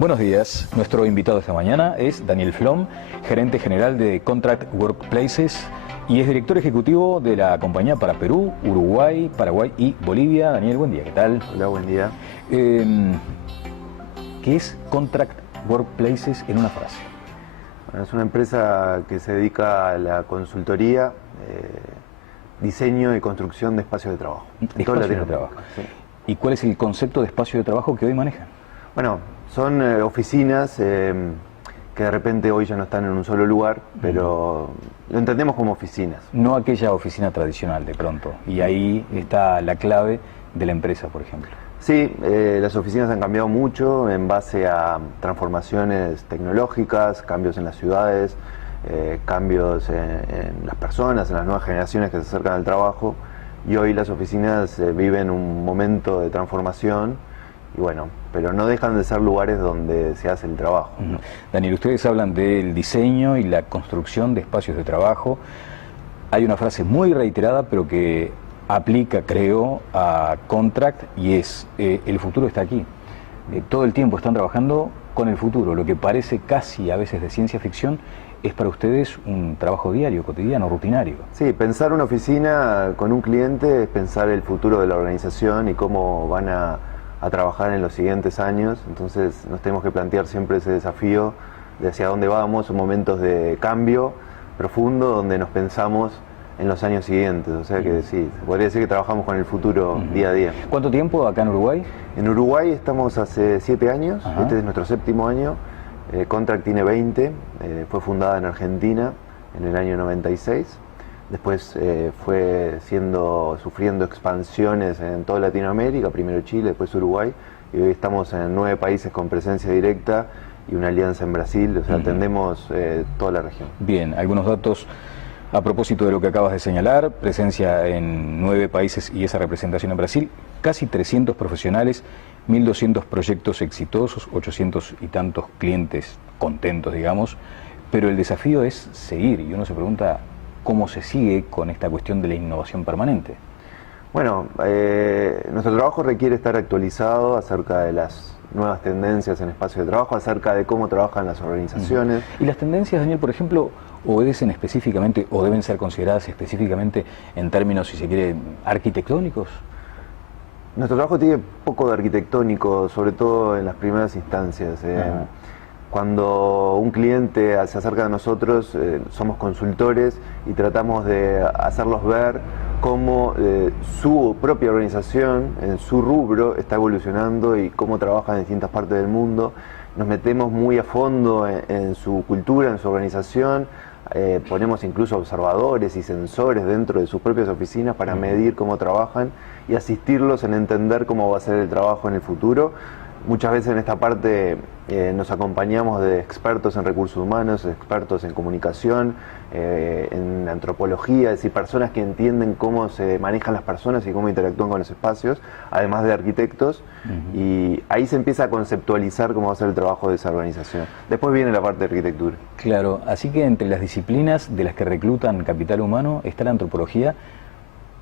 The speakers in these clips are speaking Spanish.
Buenos días. Nuestro invitado esta mañana es Daniel Flom, gerente general de Contract Workplaces y es director ejecutivo de la compañía para Perú, Uruguay, Paraguay y Bolivia. Daniel, buen día. ¿Qué tal? Hola, buen día. ¿Qué es Contract Workplaces en una frase? Bueno, es una empresa que se dedica a la consultoría, diseño y construcción de espacios de trabajo. Espacios de trabajo. Sí. ¿Y cuál es el concepto de espacio de trabajo que hoy manejan? Bueno, son oficinas que de repente hoy ya no están en un solo lugar, pero lo entendemos como oficinas. No aquella oficina tradicional de pronto. Y ahí está la clave de la empresa, por ejemplo. Sí, las oficinas han cambiado mucho en base a transformaciones tecnológicas, cambios en las ciudades, cambios en las personas, en las nuevas generaciones que se acercan al trabajo. Y hoy las oficinas viven un momento de transformación, y bueno, pero no dejan de ser lugares donde se hace el trabajo. Daniel, ustedes hablan del diseño y la construcción de espacios de trabajo. Hay una frase muy reiterada, pero que aplica, creo, a Contract, y es, el futuro está aquí. Todo el tiempo están trabajando con el futuro. Lo que parece casi a veces de ciencia ficción es para ustedes un trabajo diario, cotidiano, rutinario. Sí, pensar una oficina con un cliente es pensar el futuro de la organización y cómo van a trabajar en los siguientes años. Entonces nos tenemos que plantear siempre ese desafío de hacia dónde vamos, son momentos de cambio profundo donde nos pensamos en los años siguientes. O sea que sí, podría decir que trabajamos con el futuro día a día. ¿Cuánto tiempo acá en Uruguay? En Uruguay estamos hace 7 años. Ajá. Este es nuestro 7º año. Contract tiene 20, fue fundada en Argentina en el año 96. Después fue sufriendo expansiones en toda Latinoamérica, primero Chile, después Uruguay, y hoy estamos en 9 países con presencia directa y una alianza en Brasil, o sea, atendemos toda la región. Bien, algunos datos a propósito de lo que acabas de señalar: presencia en 9 países y esa representación en Brasil, casi 300 profesionales, 1.200 proyectos exitosos, 800 y tantos clientes contentos, digamos, pero el desafío es seguir, y uno se pregunta cómo se sigue con esta cuestión de la innovación permanente. Bueno, nuestro trabajo requiere estar actualizado acerca de las nuevas tendencias en espacios de trabajo, acerca de cómo trabajan las organizaciones. ¿Y las tendencias, Daniel, por ejemplo, obedecen específicamente o deben ser consideradas específicamente en términos, si se quiere, arquitectónicos? Nuestro trabajo tiene poco de arquitectónico, sobre todo en las primeras instancias. Cuando un cliente se acerca a nosotros, somos consultores y tratamos de hacerlos ver cómo su propia organización, en su rubro, está evolucionando y cómo trabaja en distintas partes del mundo. Nos metemos muy a fondo en su cultura, en su organización. Ponemos incluso observadores y sensores dentro de sus propias oficinas para medir cómo trabajan y asistirlos en entender cómo va a ser el trabajo en el futuro. Muchas veces en esta parte nos acompañamos de expertos en recursos humanos, expertos en comunicación, en antropología, es decir, personas que entienden cómo se manejan las personas y cómo interactúan con los espacios, además de arquitectos, y ahí se empieza a conceptualizar cómo va a ser el trabajo de esa organización. Después viene la parte de arquitectura. Claro, así que entre las disciplinas de las que reclutan capital humano está la antropología,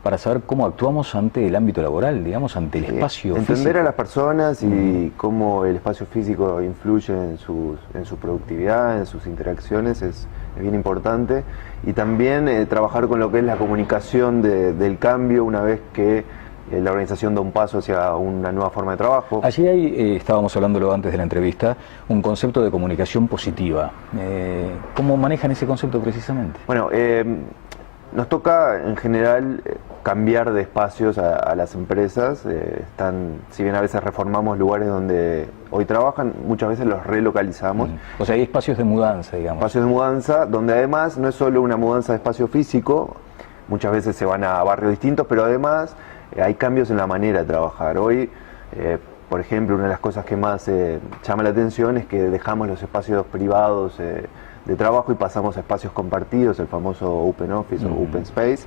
para saber cómo actuamos ante el ámbito laboral, digamos, ante el espacio entender físico. A las personas y cómo el espacio físico influye en su productividad, en sus interacciones, es bien importante. Y también trabajar con lo que es la comunicación del cambio una vez que la organización da un paso hacia una nueva forma de trabajo. Allí hay, estábamos hablándolo antes de la entrevista, un concepto de comunicación positiva. ¿Cómo manejan ese concepto precisamente? Bueno, nos toca en general cambiar de espacios a las empresas. Si bien a veces reformamos lugares donde hoy trabajan, muchas veces los relocalizamos. O sea, hay espacios de mudanza, digamos. Espacios de mudanza, donde además no es solo una mudanza de espacio físico, muchas veces se van a barrios distintos, pero además hay cambios en la manera de trabajar. Hoy, por ejemplo, una de las cosas que más llama la atención es que dejamos los espacios privados de trabajo y pasamos a espacios compartidos, el famoso Open Office o Open Space.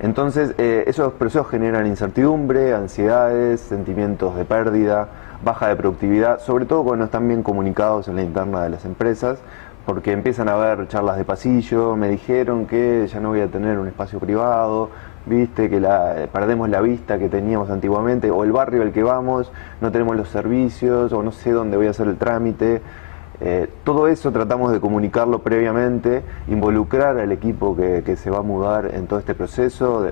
Entonces, esos procesos generan incertidumbre, ansiedades, sentimientos de pérdida, baja de productividad, sobre todo cuando están bien comunicados en la interna de las empresas, porque empiezan a haber charlas de pasillo, me dijeron que ya no voy a tener un espacio privado, viste, que perdemos la vista que teníamos antiguamente, o el barrio al que vamos, no tenemos los servicios, o no sé dónde voy a hacer el trámite. Todo eso tratamos de comunicarlo previamente, involucrar al equipo que se va a mudar en todo este proceso.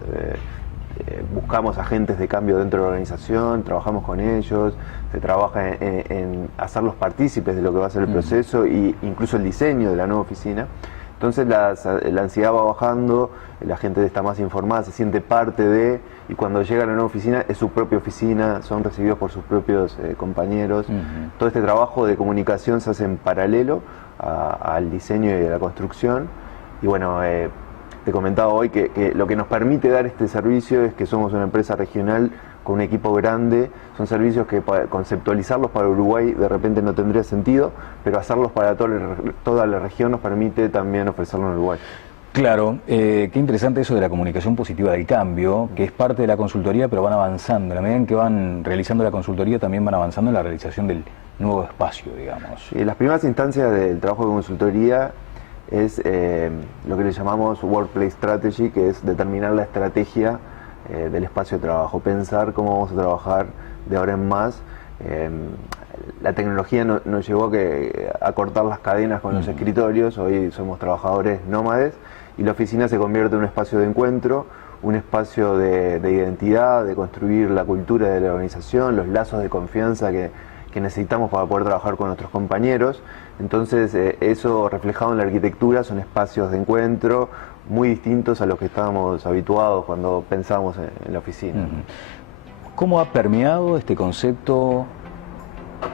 Buscamos agentes de cambio dentro de la organización, trabajamos con ellos, se trabaja en hacerlos partícipes de lo que va a ser el proceso e incluso el diseño de la nueva oficina. Entonces la ansiedad va bajando, la gente está más informada, se siente parte de, y cuando llega a la nueva oficina es su propia oficina, son recibidos por sus propios compañeros. Todo este trabajo de comunicación se hace en paralelo al diseño y a la construcción. Y bueno, te comentaba hoy que lo que nos permite dar este servicio es que somos una empresa regional con un equipo grande. Son servicios que conceptualizarlos para Uruguay de repente no tendría sentido, pero hacerlos para toda la región nos permite también ofrecerlo en Uruguay. Claro, qué interesante eso de la comunicación positiva del cambio, que es parte de la consultoría, pero van avanzando. En la medida en que van realizando la consultoría, también van avanzando en la realización del nuevo espacio, digamos. Las primeras instancias del trabajo de consultoría es lo que le llamamos Workplace Strategy, que es determinar la estrategia del espacio de trabajo, pensar cómo vamos a trabajar de ahora en más. La tecnología nos llevó a cortar las cadenas con los escritorios. Hoy somos trabajadores nómades y la oficina se convierte en un espacio de encuentro, un espacio de identidad, de construir la cultura de la organización, los lazos de confianza que necesitamos para poder trabajar con nuestros compañeros. Entonces eso reflejado en la arquitectura son espacios de encuentro muy distintos a los que estábamos habituados cuando pensábamos en la oficina. ¿Cómo ha permeado este concepto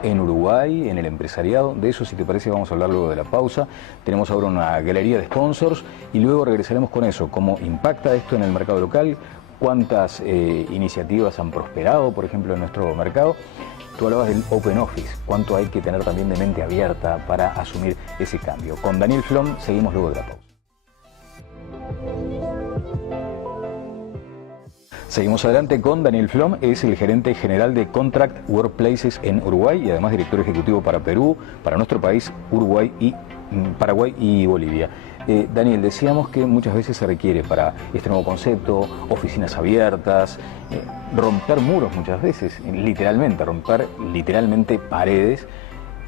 en Uruguay, en el empresariado? De eso, si te parece, vamos a hablar luego de la pausa. Tenemos ahora una galería de sponsors y luego regresaremos con eso. ¿Cómo impacta esto en el mercado local? ¿Cuántas iniciativas han prosperado, por ejemplo, en nuestro mercado? Tú hablabas del Open Office. ¿Cuánto hay que tener también de mente abierta para asumir ese cambio? Con Daniel Flom seguimos luego de la pausa. Seguimos adelante con Daniel Flom, es el gerente general de Contract Workplaces en Uruguay y además director ejecutivo para Perú, para nuestro país, Uruguay y Paraguay y Bolivia. Daniel, decíamos que muchas veces se requiere para este nuevo concepto oficinas abiertas, romper muros muchas veces, romper literalmente paredes,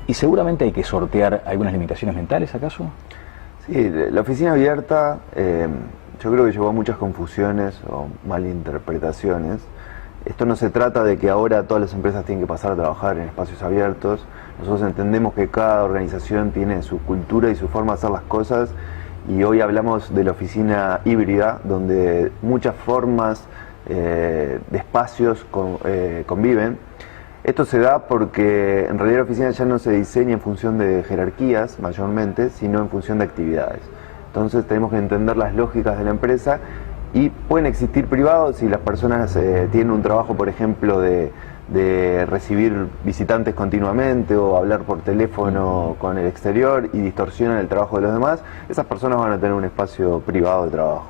y seguramente hay que sortear algunas limitaciones mentales, ¿acaso? Sí, la oficina abierta yo creo que llevó a muchas confusiones o malinterpretaciones. Esto no se trata de que ahora todas las empresas tienen que pasar a trabajar en espacios abiertos. Nosotros entendemos que cada organización tiene su cultura y su forma de hacer las cosas, y hoy hablamos de la oficina híbrida, donde muchas formas de espacios conviven. Esto se da porque en realidad la oficina ya no se diseña en función de jerarquías mayormente, sino en función de actividades. Entonces tenemos que entender las lógicas de la empresa, y pueden existir privados si las personas tienen un trabajo, por ejemplo, de recibir visitantes continuamente o hablar por teléfono con el exterior y distorsionan el trabajo de los demás. Esas personas van a tener un espacio privado de trabajo.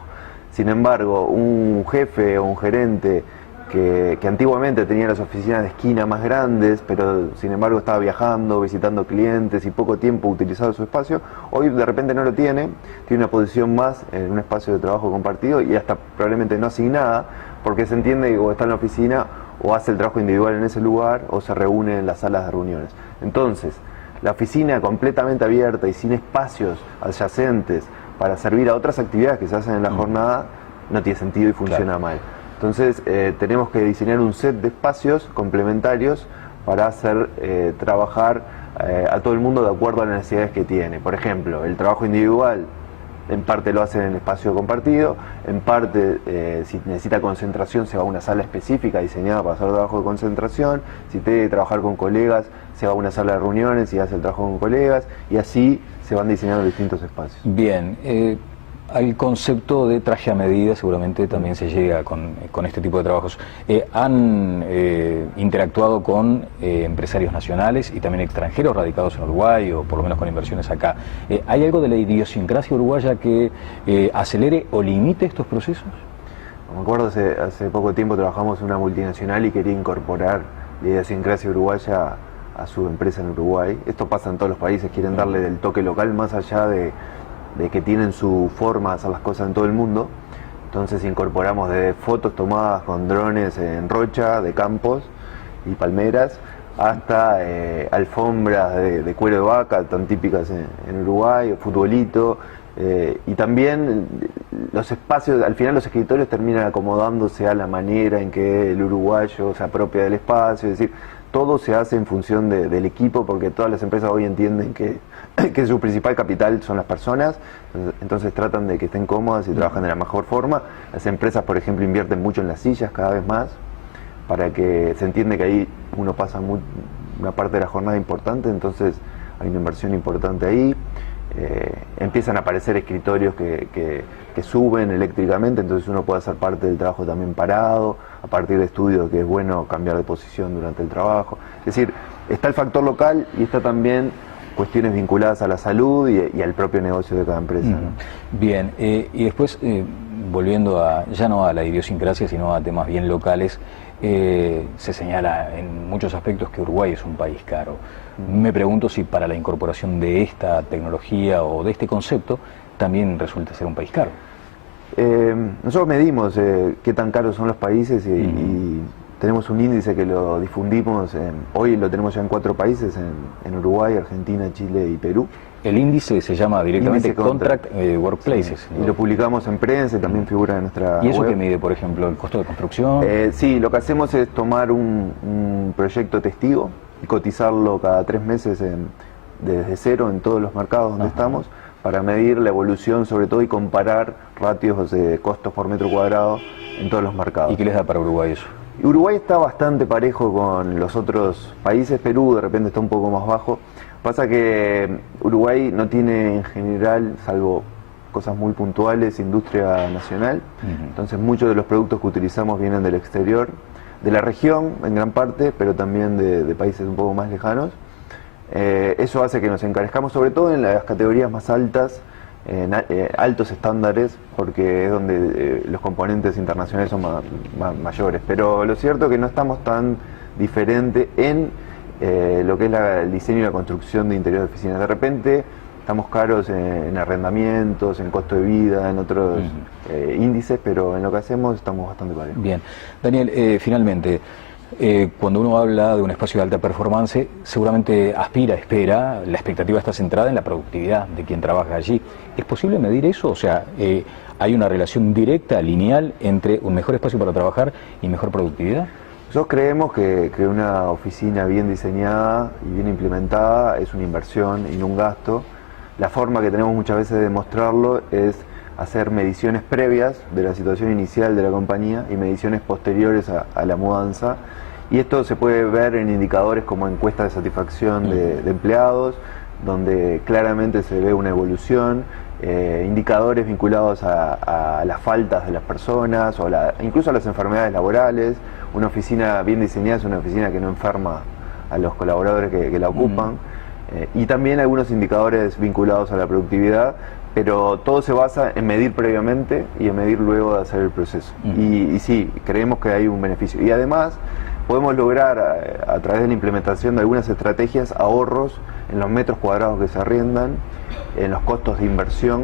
Sin embargo, un jefe o un gerente que antiguamente tenía las oficinas de esquina más grandes, pero sin embargo estaba viajando, visitando clientes y poco tiempo utilizando su espacio, hoy de repente no lo tiene una posición más en un espacio de trabajo compartido y hasta probablemente no asignada, porque se entiende que o está en la oficina o hace el trabajo individual en ese lugar o se reúne en las salas de reuniones. Entonces, la oficina completamente abierta y sin espacios adyacentes para servir a otras actividades que se hacen en la jornada no tiene sentido y funciona mal. Entonces tenemos que diseñar un set de espacios complementarios para hacer trabajar a todo el mundo de acuerdo a las necesidades que tiene. Por ejemplo, el trabajo individual en parte lo hacen en el espacio compartido, en parte si necesita concentración se va a una sala específica diseñada para hacer trabajo de concentración, si tiene que trabajar con colegas se va a una sala de reuniones y hace el trabajo con colegas, y así se van diseñando distintos espacios. Bien. Al concepto de traje a medida seguramente también se llega con este tipo de trabajos. ¿Han interactuado con empresarios nacionales y también extranjeros radicados en Uruguay, o por lo menos con inversiones acá? ¿Hay algo de la idiosincrasia uruguaya que acelere o limite estos procesos? Me acuerdo, hace poco tiempo trabajamos en una multinacional y quería incorporar la idiosincrasia uruguaya a su empresa en Uruguay. Esto pasa en todos los países, quieren darle del toque local más allá de que tienen su forma de hacer las cosas en todo el mundo. Entonces incorporamos de fotos tomadas con drones en Rocha, de campos y palmeras, hasta alfombras de cuero de vaca, tan típicas en Uruguay, o futbolito, y también los espacios, al final los escritorios terminan acomodándose a la manera en que el uruguayo se apropia del espacio, es decir, todo se hace en función del equipo, porque todas las empresas hoy entienden que su principal capital son las personas, entonces tratan de que estén cómodas y trabajan de la mejor forma. Las empresas, por ejemplo, invierten mucho en las sillas cada vez más, para que se entiende que ahí uno pasa una parte de la jornada importante, entonces hay una inversión importante ahí. Empiezan a aparecer escritorios que suben eléctricamente, entonces uno puede hacer parte del trabajo también parado, a partir de estudios que es bueno cambiar de posición durante el trabajo. Es decir, está el factor local y está también cuestiones vinculadas a la salud y al propio negocio de cada empresa, ¿no? Bien, y después, volviendo ya no a la idiosincrasia, sino a temas bien locales, se señala en muchos aspectos que Uruguay es un país caro. Me pregunto si para la incorporación de esta tecnología o de este concepto también resulta ser un país caro. Nosotros medimos qué tan caros son los países y tenemos un índice que lo difundimos, hoy lo tenemos ya en 4 países, en Uruguay, Argentina, Chile y Perú. El índice se llama directamente Índice Contract Workplaces, sí, ¿no? Y lo publicamos en prensa y también figura en nuestra ¿Y eso web. qué mide, por ejemplo, el costo de construcción? Sí, lo que hacemos es tomar un proyecto testigo y cotizarlo cada 3 meses desde cero en todos los mercados donde estamos, para medir la evolución sobre todo y comparar ratios de costos por metro cuadrado en todos los mercados. ¿Y qué les da para Uruguay eso? Uruguay está bastante parejo con los otros países, Perú de repente está un poco más bajo. Pasa que Uruguay no tiene en general, salvo cosas muy puntuales, industria nacional. Entonces muchos de los productos que utilizamos vienen del exterior, de la región en gran parte, pero también de países un poco más lejanos. Eso hace que nos encarezcamos, sobre todo en las categorías más altas, en altos estándares, porque es donde los componentes internacionales son mayores. Pero lo cierto es que no estamos tan diferentes en lo que es el diseño y la construcción de interior de oficinas. De repente estamos caros en arrendamientos, en costo de vida, en otros índices, pero en lo que hacemos estamos bastante parejos. Bien. Daniel, finalmente, cuando uno habla de un espacio de alta performance, seguramente espera, la expectativa está centrada en la productividad de quien trabaja allí. ¿Es posible medir eso? O sea, ¿hay una relación directa, lineal, entre un mejor espacio para trabajar y mejor productividad? Nosotros creemos que una oficina bien diseñada y bien implementada es una inversión y no un gasto. La forma que tenemos muchas veces de demostrarlo es hacer mediciones previas de la situación inicial de la compañía y mediciones posteriores a la mudanza. Y esto se puede ver en indicadores como encuestas de satisfacción de empleados, donde claramente se ve una evolución, indicadores vinculados a las faltas de las personas, o incluso a las enfermedades laborales. Una oficina bien diseñada es una oficina que no enferma a los colaboradores que la ocupan. Y también algunos indicadores vinculados a la productividad, pero todo se basa en medir previamente y en medir luego de hacer el proceso. Y sí, creemos que hay un beneficio. Y además podemos lograr a través de la implementación de algunas estrategias ahorros en los metros cuadrados que se arriendan, en los costos de inversión.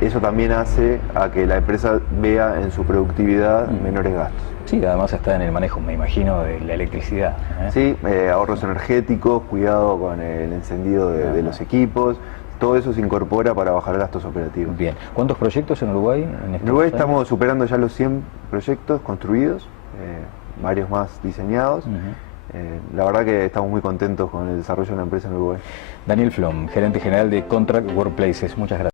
Eso también hace a que la empresa vea en su productividad menores gastos. Sí, además está en el manejo, me imagino, de la electricidad. Sí, ahorros energéticos, cuidado con el encendido de los equipos. Todo eso se incorpora para bajar gastos operativos. Bien. ¿Cuántos proyectos en Uruguay? En Uruguay estamos superando ya los 100 proyectos construidos, varios más diseñados. La verdad que estamos muy contentos con el desarrollo de la empresa en Uruguay. Daniel Flom, gerente general de Contract Workplaces. Muchas gracias.